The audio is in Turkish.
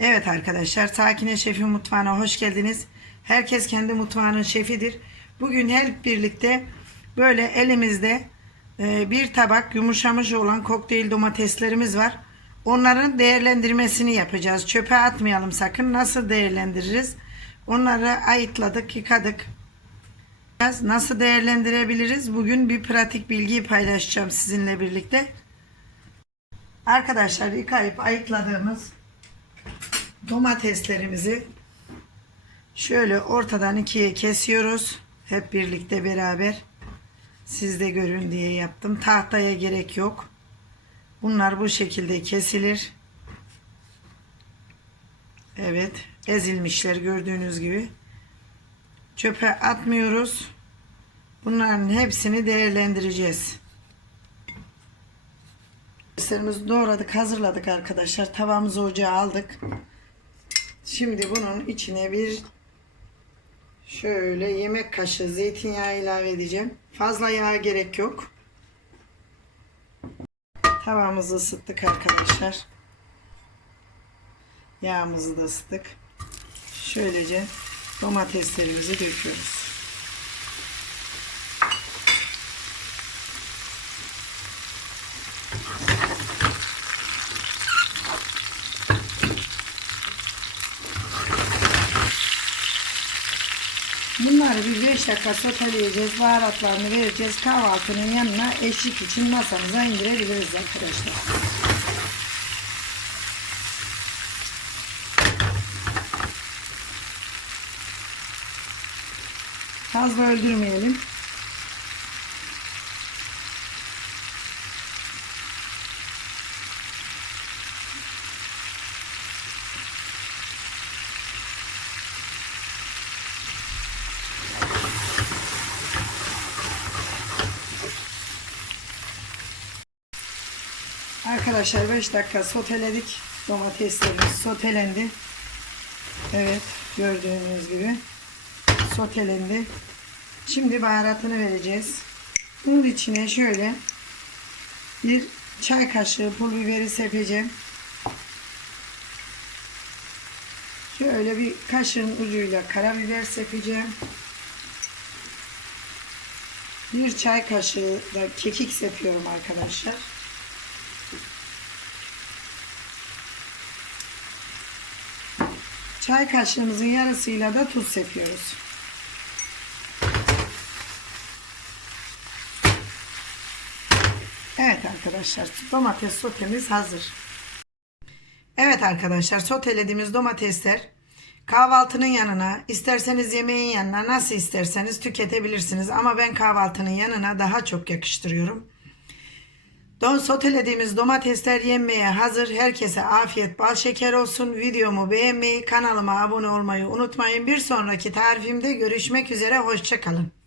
Evet arkadaşlar Sakine Şef'in mutfağına hoş geldiniz. Herkes kendi mutfağının şefidir. Bugün hep birlikte böyle elimizde e, bir tabak yumuşamış olan kokteyl domateslerimiz var. Onların değerlendirmesini yapacağız. Çöpe atmayalım sakın. Nasıl değerlendiririz? Onları ayıtladık, yıkadık. Nasıl değerlendirebiliriz? Bugün bir pratik bilgiyi paylaşacağım sizinle birlikte. Arkadaşlar yıkayıp ayıkladığımız domateslerimizi şöyle ortadan ikiye kesiyoruz. Hep birlikte beraber. Siz de görün diye yaptım. Tahtaya gerek yok. Bunlar bu şekilde kesilir. Evet. Ezilmişler gördüğünüz gibi. Çöpe atmıyoruz. Bunların hepsini değerlendireceğiz. Domateslerimizi doğradık, hazırladık arkadaşlar. Tavamızı ocağa aldık. Şimdi bunun içine bir şöyle yemek kaşığı zeytinyağı ilave edeceğim. Fazla yağ gerek yok. Tavamızı ısıttık arkadaşlar. Yağımızı da ısıttık. Şöylece domateslerimizi döküyoruz. Bunları bir 5 dakika soteleyeceğiz. Baharatlarını vereceğiz. Kahvaltının yanına eşlik için masamıza indirebiliriz arkadaşlar. Fazla öldürmeyelim. Arkadaşlar 5 dakika soteledik. Domateslerimiz sotelendi. Evet gördüğünüz gibi sotelendi. Şimdi baharatını vereceğiz. Bunun içine şöyle bir çay kaşığı pul biberi sepeceğim. Şöyle bir kaşığın ucuyla karabiber sepeceğim. Bir çay kaşığı da kekik sepiyorum arkadaşlar. Çay kaşığımızın yarısıyla da tuz sepiyoruz. Evet arkadaşlar domates sotemiz hazır. Evet arkadaşlar sotelediğimiz domatesler kahvaltının yanına isterseniz yemeğin yanına nasıl isterseniz tüketebilirsiniz. Ama ben kahvaltının yanına daha çok yakıştırıyorum. Don sotelediğimiz domatesler yenmeye hazır. Herkese afiyet bal şeker olsun. Videomu beğenmeyi, kanalıma abone olmayı unutmayın. Bir sonraki tarifimde görüşmek üzere. Hoşçakalın.